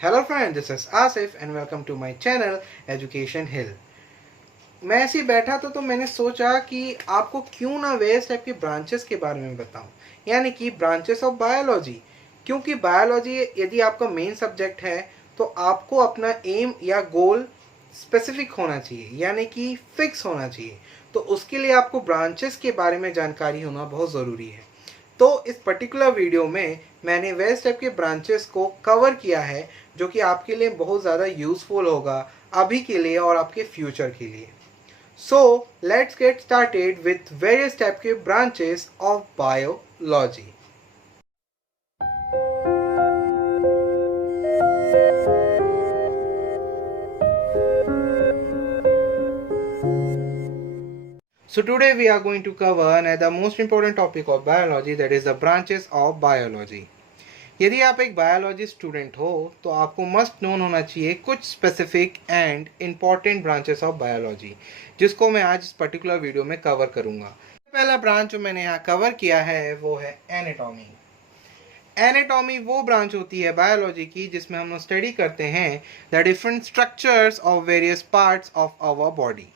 Hello friends, this is Asif and welcome to my channel Education Hill. मैं ऐसे ही बैठा था तो मैंने सोचा कि आपको क्यों ना वेरियस टाइप के ब्रांचेस के बारे में बताऊं, यानी कि ब्रांचेस ऑफ बायोलॉजी। क्योंकि बायोलॉजी यदि आपका मेन सब्जेक्ट है तो आपको अपना एम या गोल स्पेसिफिक होना चाहिए, यानी कि फिक्स होना चाहिए। तो उसके लिए आपको ब्रांचेस के बारे में जानकारी होना बहुत ज़रूरी है। तो इस पर्टिकुलर वीडियो में मैंने वेरियस टाइप के ब्रांचेस को कवर किया है, जो कि आपके लिए बहुत ज़्यादा यूज़फुल होगा अभी के लिए और आपके फ्यूचर के लिए। So let's get started with various type के branches of biology. So today we are going to cover another most important topic of biology, that is the branches of biology. यदि आप एक बायोलॉजी स्टूडेंट हो तो आपको must known होना चाहिए कुछ specific and important branches of biology, जिसको मैं आज इस पर्टिकुलर वीडियो में कवर करूंगा। पहला ब्रांच जो मैंने यहाँ कवर किया है वो है एनाटॉमी। एनाटॉमी वो ब्रांच होती है बायोलॉजी की जिसमें हम लोग स्टडी करते हैं the different structures of various parts of our body.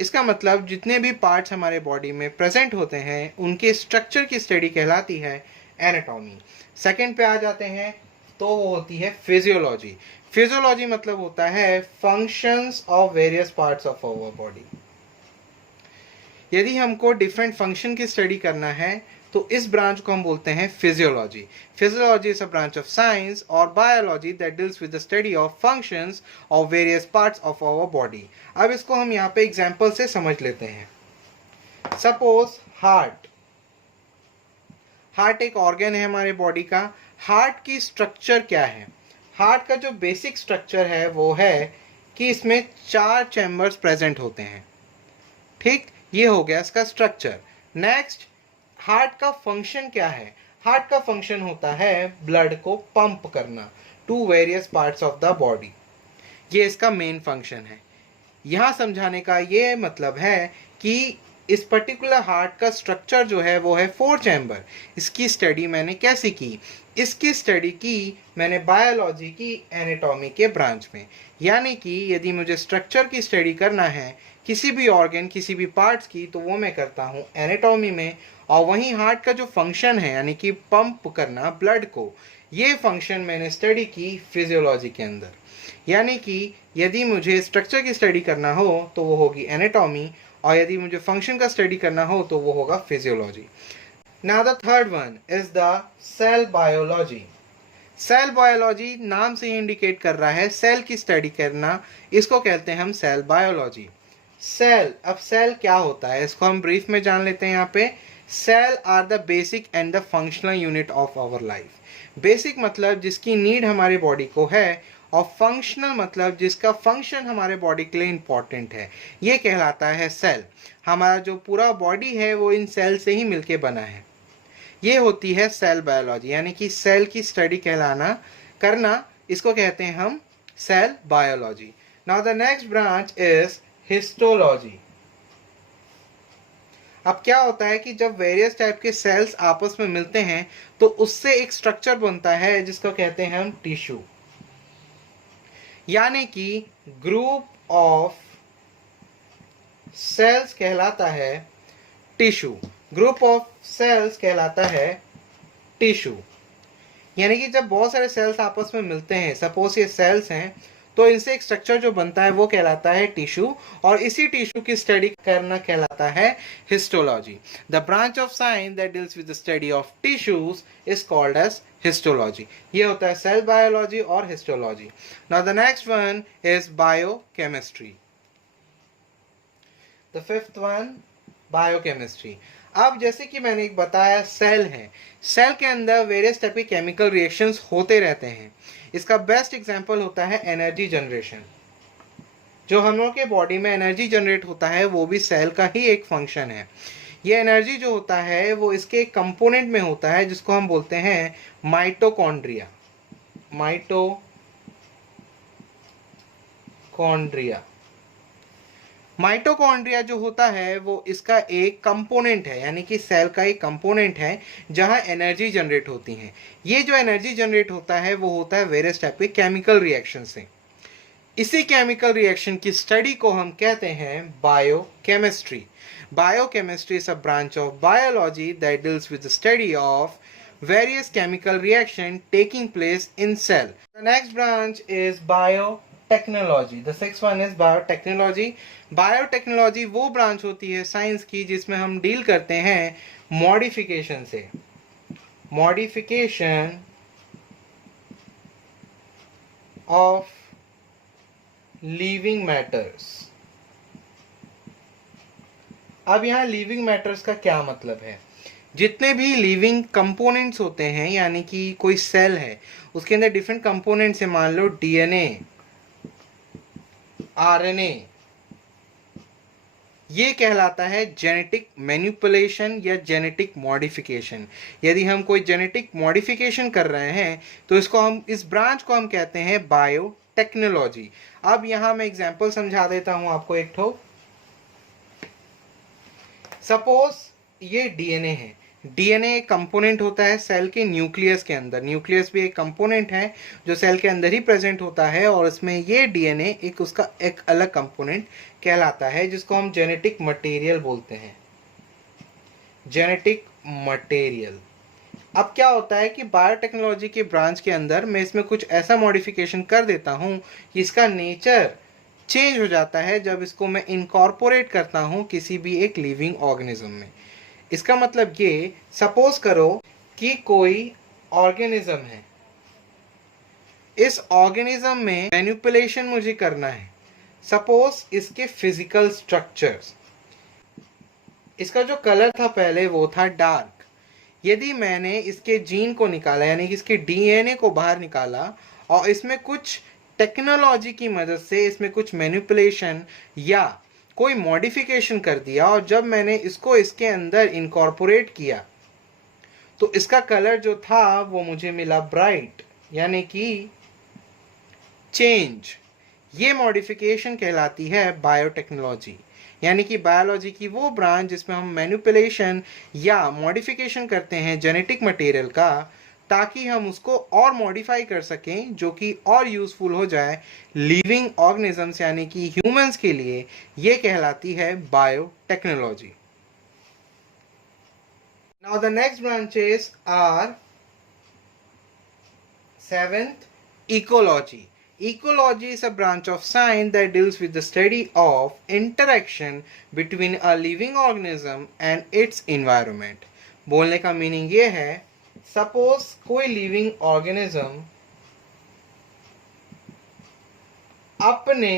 इसका मतलब जितने भी पार्ट्स हमारे बॉडी में प्रेजेंट होते हैं उनके स्ट्रक्चर की स्टडी कहलाती है एनाटॉमी। सेकंड पे आ जाते हैं तो वो होती है फिजियोलॉजी। फिजियोलॉजी मतलब होता है functions of various parts of our body. यदि हमको डिफरेंट फंक्शन की स्टडी करना है तो इस ब्रांच को हम बोलते हैं physiology. Physiology is a branch of science और biology that deals with the study of functions of various parts of our body. अब इसको हम यहाँ पे एग्जांपल से समझ लेते हैं। Suppose heart. हार्ट एक ऑर्गन है हमारे बॉडी का। हार्ट की स्ट्रक्चर क्या है? हार्ट का जो बेसिक स्ट्रक्चर है वो है कि इसमें 4 चैम्बर्स प्रेजेंट होते हैं। ठीक, ये हो गया इसका स्ट्रक्चर। नेक्स्ट, हार्ट का फंक्शन क्या है? हार्ट का फंक्शन होता है ब्लड को पंप करना to various parts of the body. ये इसका मेन फंक्शन है। यहाँ समझाने का ये मतलब है कि इस पर्टिकुलर हार्ट का स्ट्रक्चर जो है वो है 4 चैम्बर। इसकी स्टडी मैंने कैसे की? इसकी स्टडी की मैंने बायोलॉजी की एनाटॉमी के ब्रांच में। यानी कि यदि मुझे स्ट्रक्चर की स्टडी करना है किसी भी ऑर्गन, किसी भी पार्ट्स की, तो वो मैं करता हूँ एनाटॉमी में। और वहीं हार्ट का जो फंक्शन है यानी कि पंप करना ब्लड को, ये फंक्शन मैंने स्टडी की फिजियोलॉजी के अंदर। यानी कि यदि मुझे स्ट्रक्चर की स्टडी करना हो तो वो होगी एनाटॉमी, और यदि मुझे फंक्शन का स्टडी करना हो तो वो होगा physiology. Now the third one is the cell biology. Cell biology नाम से ही इंडिकेट कर रहा है सेल की स्टडी करना, इसको कहते हैं हम सेल बायोलॉजी। सेल, अब सेल क्या होता है इसको हम ब्रीफ में जान लेते हैं। यहाँ पे cell are the basic and the functional unit of our life. Basic मतलब जिसकी नीड हमारे बॉडी को है, और फंक्शनल मतलब जिसका फंक्शन हमारे बॉडी के लिए इंपॉर्टेंट है, ये कहलाता है सेल। हमारा जो पूरा बॉडी है वो इन सेल से ही मिलके बना है। ये होती है सेल बायोलॉजी, यानी कि सेल की स्टडी कहलाना करना, इसको कहते हैं हम cell biology. Now the next branch is histology. अब क्या होता है कि जब वेरियस टाइप के सेल्स आपस में मिलते हैं तो उससे एक स्ट्रक्चर बनता है जिसको कहते हैं हम टिश्यू। यानी कि ग्रुप ऑफ सेल्स कहलाता है टिश्यू। ग्रुप ऑफ सेल्स कहलाता है टिश्यू। यानी कि जब बहुत सारे सेल्स आपस में मिलते हैं, सपोज ये सेल्स हैं, तो इनसे एक स्ट्रक्चर जो बनता है वो कहलाता है टिश्यू, और इसी टिश्यू की स्टडी करना कहलाता है histology. The branch of science that deals with the study of tissues is called as histology. ये होता है सेल बायोलॉजी और histology. Now the next one is biochemistry. The fifth one biochemistry. अब जैसे कि मैंने एक बताया सेल है, सेल के अंदर वेरियस टाइप के केमिकल रिएक्शंस होते रहते हैं। इसका बेस्ट एग्जांपल होता है एनर्जी जनरेशन। जो हम लोग के बॉडी में एनर्जी जनरेट होता है वो भी सेल का ही एक फंक्शन है। ये एनर्जी जो होता है वो इसके कंपोनेंट में होता है जिसको हम बोलते हैं माइटोकॉन्ड्रिया। माइटोकॉन्ड्रिया। माइटोकॉन्ड्रिया जो होता है वो इसका एक कंपोनेंट है, यानी कि सेल का एक कंपोनेंट है जहां एनर्जी जनरेट होती है। ये जो एनर्जी जनरेट होता है वो होता है वेरियस टाइप के केमिकल रिएक्शन से। इसी केमिकल रिएक्शन की स्टडी को हम कहते हैं biochemistry. Biochemistry is a branch of biology that deals with the study of various chemical reaction taking place in cell. The next branch is biotechnology. The sixth one is biotechnology. Biotechnology वो branch होती है science की जिसमें हम deal करते हैं modification से। Modification of living matters. अब यहाँ लिविंग मैटर्स का क्या मतलब है? जितने भी लिविंग कंपोनेंट्स होते हैं, यानी कि कोई सेल है उसके अंदर डिफरेंट कंपोनेंट्स है, मान लो डीएनए, आरएनए, ये कहलाता है जेनेटिक मैनिपुलेशन या जेनेटिक मॉडिफिकेशन। यदि हम कोई जेनेटिक मॉडिफिकेशन कर रहे हैं तो इस ब्रांच को हम कहते हैं बायोटेक्नोलॉजी। अब यहां मैं एग्जांपल समझा देता हूं आपको एक ठो। सपोज ये डीएनए है। डीएनए एक कंपोनेंट होता है सेल के न्यूक्लियस के अंदर। न्यूक्लियस भी एक कंपोनेंट है जो सेल के अंदर ही प्रेजेंट होता है, और इसमें ये डीएनए एक उसका एक अलग कंपोनेंट कहलाता है जिसको हम जेनेटिक मटेरियल बोलते हैं। Genetic material. अब क्या होता है कि बायोटेक्नोलॉजी के ब्रांच के अंदर मैं इसमें कुछ ऐसा मॉडिफिकेशन कर देता हूं कि इसका नेचर चेंज हो जाता है जब इसको मैं इनकॉर्पोरेट करता हूं किसी भी एक लिविंग ऑर्गेनिज्म में। इसका मतलब ये, सपोज करो कि कोई ऑर्गेनिज्म है, इस ऑर्गेनिज्म में मैनिपुलेशन मुझे करना है। सपोज इसके फिजिकल स्ट्रक्चर्स, इसका जो कलर था पहले वो था डार्क। यदि मैंने इसके जीन को निकाला, यानी कि इसके डीएनए को बाहर निकाला और इसमें कुछ टेक्नोलॉजी की मदद से इसमें कुछ मैनिपुलेशन या कोई मॉडिफिकेशन कर दिया, और जब मैंने इसको इसके अंदर इनकॉर्पोरेट किया तो इसका कलर जो था वो मुझे मिला ब्राइट, यानी कि चेंज। ये मॉडिफिकेशन कहलाती है बायोटेक्नोलॉजी। यानी कि बायोलॉजी की वो ब्रांच जिसमें हम मैनिपुलेशन या मॉडिफिकेशन करते हैं जेनेटिक मटेरियल का, ताकि हम उसको और मॉडिफाई कर सकें जो कि और यूजफुल हो जाए लिविंग ऑर्गेनिजम्स यानी कि ह्यूमंस के लिए। ये कहलाती है biotechnology. Now the next branches are seventh, ecology. Ecology is a branch of science that deals with the study of interaction between a living organism and its environment. बोलने का meaning ये है, सपोज कोई लिविंग ऑर्गेनिज्म अपने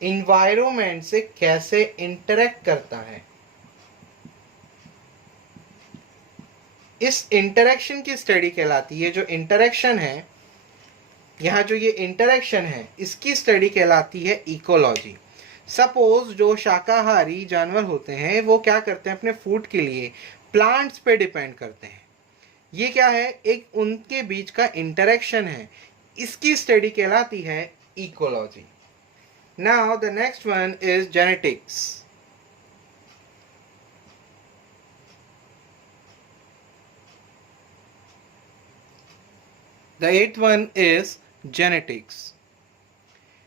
environment से कैसे interact करता है। इस इंटरेक्शन की स्टडी कहलाती है, जो इंटरेक्शन है, यहाँ जो ये इंटरेक्शन है इसकी स्टडी कहलाती है इकोलॉजी। सपोज जो शाकाहारी जानवर होते हैं वो क्या करते हैं, अपने फूड के लिए प्लांट्स पे डिपेंड करते हैं। ये क्या है, एक उनके बीच का इंटरेक्शन है, इसकी स्टडी कहलाती है ecology. Now the next one is genetics. The eighth one is genetics.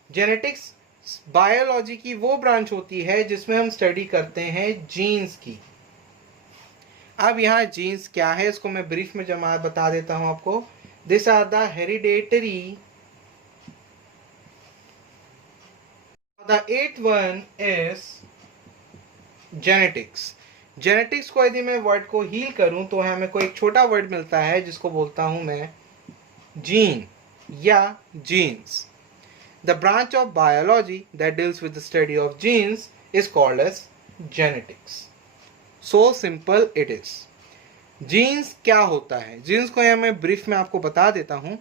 Genetics biology की वो ब्रांच होती है जिसमें हम स्टडी करते हैं जीन्स की। अब यहाँ जीन्स क्या है इसको मैं ब्रीफ में जमा बता देता हूं आपको। This are the hereditary. The eighth one is genetics. Genetics को यदि मैं वर्ड को हील करूं तो हमें कोई एक छोटा वर्ड मिलता है जिसको बोलता हूं मैं जीन या jeans. The branch of biology that deals with the study of genes is called as genetics. So simple it is. Genes क्या होता है, जीन्स को यहाँ मैं ब्रीफ में आपको बता देता हूँ.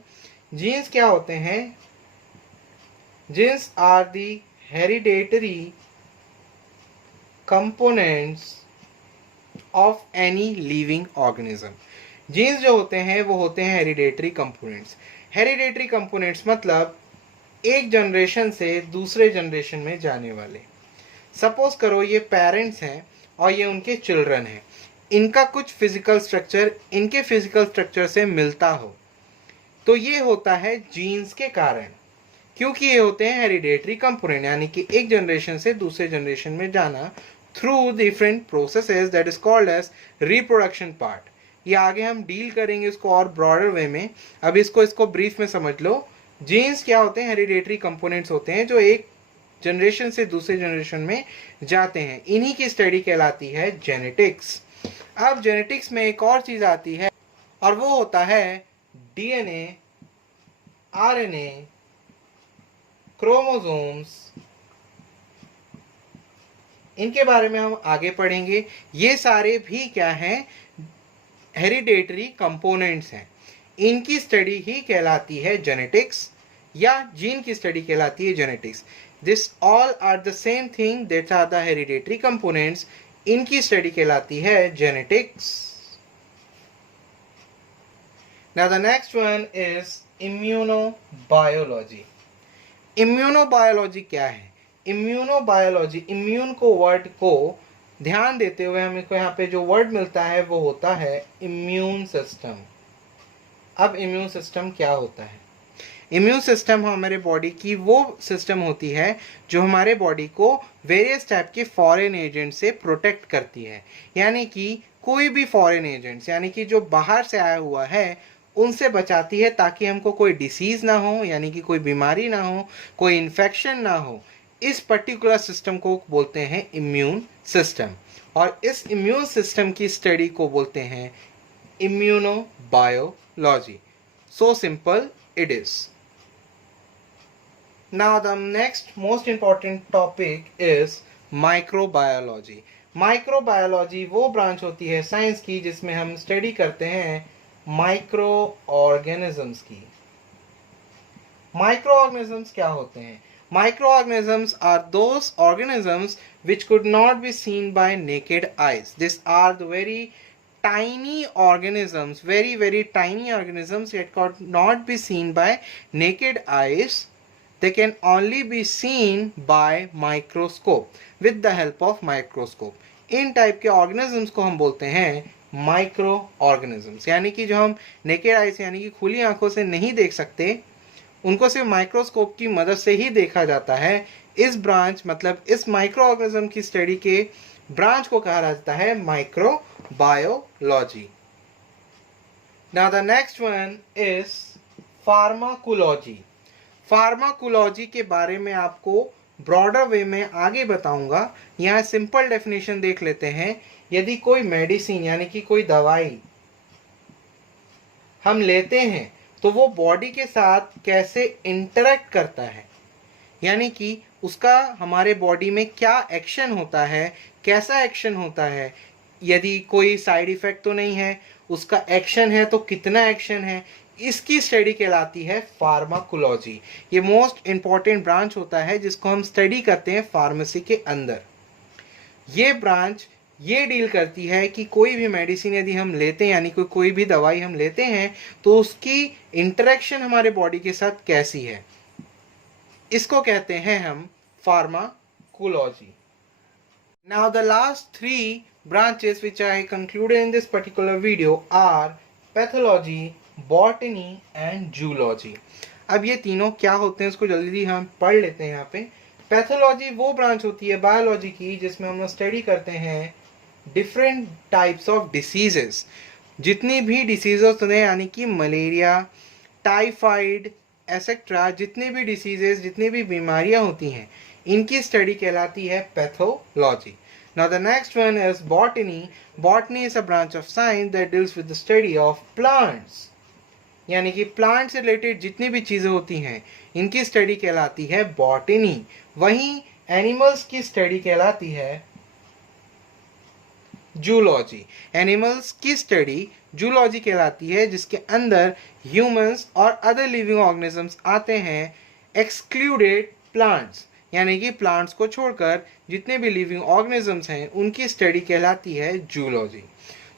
जीन्स क्या होते हैं, genes are the hereditary components of any living organism. Genes जो होते हैं वो होते हैं हेरिडेटरी कंपोनेंट्स. हेरिडेटरी कंपोनेंट्स मतलब एक जनरेशन से दूसरे जनरेशन में जाने वाले. सपोज करो ये पेरेंट्स हैं और ये उनके चिल्ड्रन हैं, इनका कुछ फिजिकल स्ट्रक्चर इनके फिजिकल स्ट्रक्चर से मिलता हो, तो ये होता है जीन्स के कारण, क्योंकि ये होते हैं हेरिडेटरी कंपोनेंट, यानी कि एक जनरेशन से दूसरे जनरेशन में जाना through different processes, that is called as reproduction part. ये आगे हम डील करेंगे इसको और ब्रॉडर वे में, अब इसको ब्रीफ में समझ लो। जीन्स क्या होते हैं? हेरिडेटरी कंपोनेंट्स होते हैं जो एक जनरेशन से दूसरे जनरेशन में जाते हैं, इन्हीं की स्टडी कहलाती है जेनेटिक्स। अब जेनेटिक्स में एक और चीज आती है और वो होता है डीएनए, आरएनए, क्रोमोसोम्स, इनके बारे में हम आगे पढ़ेंगे। ये सारे भी क्या हैं? हेरिडेटरी कंपोनेंट्स हैं, इनकी स्टडी ही कहलाती है जेनेटिक्स, या जीन की स्टडी कहलाती है genetics. This all are the same thing, that's are the hereditary components, इनकी स्टडी कहलाती है genetics. Now the next one is immunobiology. Immunobiology क्या है? इम्यूनोबायोलॉजी, इम्यून को वर्ड को ध्यान देते हुए हमको यहाँ पे जो वर्ड मिलता है वो होता है इम्यून सिस्टम। अब इम्यून सिस्टम क्या होता है? इम्यून सिस्टम हमारे बॉडी की वो सिस्टम होती है जो हमारे बॉडी को वेरियस टाइप के फॉरेन एजेंट से प्रोटेक्ट करती है, यानी कि कोई भी फॉरेन एजेंट्स, यानी कि जो बाहर से आया हुआ है, उनसे बचाती है ताकि हमको कोई डिसीज ना हो, यानी कि कोई बीमारी ना हो, कोई इन्फेक्शन ना हो। इस पर्टिकुलर सिस्टम को बोलते हैं इम्यून सिस्टम, और इस इम्यून सिस्टम की स्टडी को बोलते हैं immunobiology. So simple it is. Now the next most important topic is microbiology. Microbiology वो ब्रांच होती है साइंस की जिसमें हम स्टडी करते हैं माइक्रो ऑर्गेनिजम्स की। माइक्रो ऑर्गेनिजम्स क्या होते हैं? Microorganisms are those organisms which could not be seen by naked eyes. These are the very tiny organisms, very tiny organisms that could not be seen by naked eyes. They can only be seen by microscope, with the help of microscope. In type के organisms को हम बोलते हैं micro organisms, यानी कि जो हम naked eyes यानी कि खुली आंखों से नहीं देख सकते, उनको सिर्फ माइक्रोस्कोप की मदद से ही देखा जाता है। इस ब्रांच मतलब इस माइक्रो ऑर्गेनिज्म की स्टडी के ब्रांच को कहा जाता है microbiology. Now the next one is pharmacology. Pharmacology के बारे में आपको ब्रॉडर वे में आगे बताऊंगा। यहाँ सिंपल डेफिनेशन देख लेते हैं। यदि कोई मेडिसिन यानी कि कोई दवाई हम लेते हैं तो वो बॉडी के साथ कैसे इंटरेक्ट करता है, यानी कि उसका हमारे बॉडी में क्या एक्शन होता है, कैसा एक्शन होता है, यदि कोई साइड इफेक्ट तो नहीं है, उसका एक्शन है तो कितना एक्शन है, इसकी स्टडी कहलाती है फार्माकोलॉजी। ये मोस्ट इंपॉर्टेंट ब्रांच होता है जिसको हम स्टडी करते हैं फार्मेसी के अंदर। ये ब्रांच ये डील करती है कि कोई भी मेडिसिन यदि हम लेते हैं, यानी कोई भी दवाई हम लेते हैं, तो उसकी इंटरेक्शन हमारे बॉडी के साथ कैसी है, इसको कहते हैं हम pharmacology. Now the last 3 branches which I concluded in this particular video are pathology, botany and zoology. अब ये तीनों क्या होते हैं इसको जल्दी हम पढ़ लेते हैं। यहाँ पे पैथोलॉजी वो ब्रांच होती है बायोलॉजी की जिसमें हम स्टडी करते हैं डिफरेंट टाइप्स ऑफ डिसीजेस। जितनी भी डिसीजेस होते हैं, यानी कि मलेरिया, टाइफाइड एसेट्रा, जितनी भी डिसीजेस, जितनी भी बीमारियां होती हैं, इनकी स्टडी कहलाती है pathology. Now the next one is botany. Botany is a branch of science that deals with the study of plants. यानी कि प्लांट से रिलेटेड जितनी भी चीज़ें होती हैं इनकी स्टडी कहलाती है बॉटनी। वहीं एनिमल्स की स्टडी कहलाती है जूलॉजी। एनिमल्स की स्टडी जूलॉजी कहलाती है जिसके अंदर ह्यूमंस और अदर लिविंग ऑर्गेनिजम्स आते हैं, एक्सक्लूडेड प्लांट्स, यानी कि प्लांट्स को छोड़कर जितने भी लिविंग ऑर्गेनिजम्स हैं उनकी स्टडी कहलाती है zoology.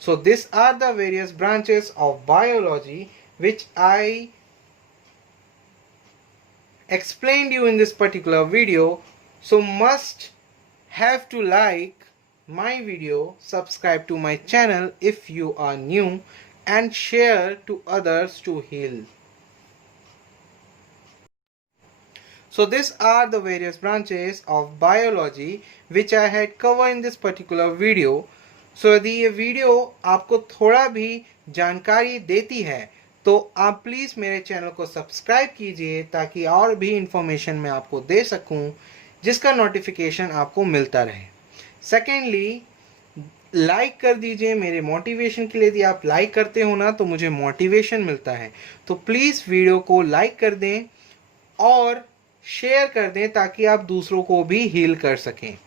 So this are the various branches of biology which I explained you in this particular video. So must have to like my video, subscribe to my channel if you are new, and share to others to heal. So these are the various branches of biology which I had covered in this particular video. So यदि ये video आपको थोड़ा भी जानकारी देती है तो आप प्लीज़ मेरे चैनल को सब्सक्राइब कीजिए ताकि और भी इंफॉर्मेशन मैं आपको दे सकूं जिसका नोटिफिकेशन आपको मिलता रहे. सेकेंडली, लाइक कर दीजिए मेरे मोटिवेशन के लिए. यदि आप लाइक करते हो ना तो मुझे मोटिवेशन मिलता है. तो प्लीज़ वीडियो को लाइक कर दें और शेयर कर दें ताकि आप दूसरों को भी हील कर सकें.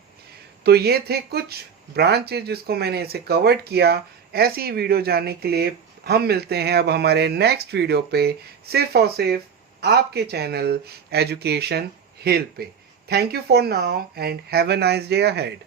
तो ये थे कुछ ब्रांचेज जिसको मैंने इसे कवर्ड किया. ऐसी वीडियो जानने के लिए हम मिलते हैं अब हमारे नेक्स्ट वीडियो पे, सिर्फ और सिर्फ आपके चैनल एजुकेशन हील पे. Thank you for now and have a nice day ahead.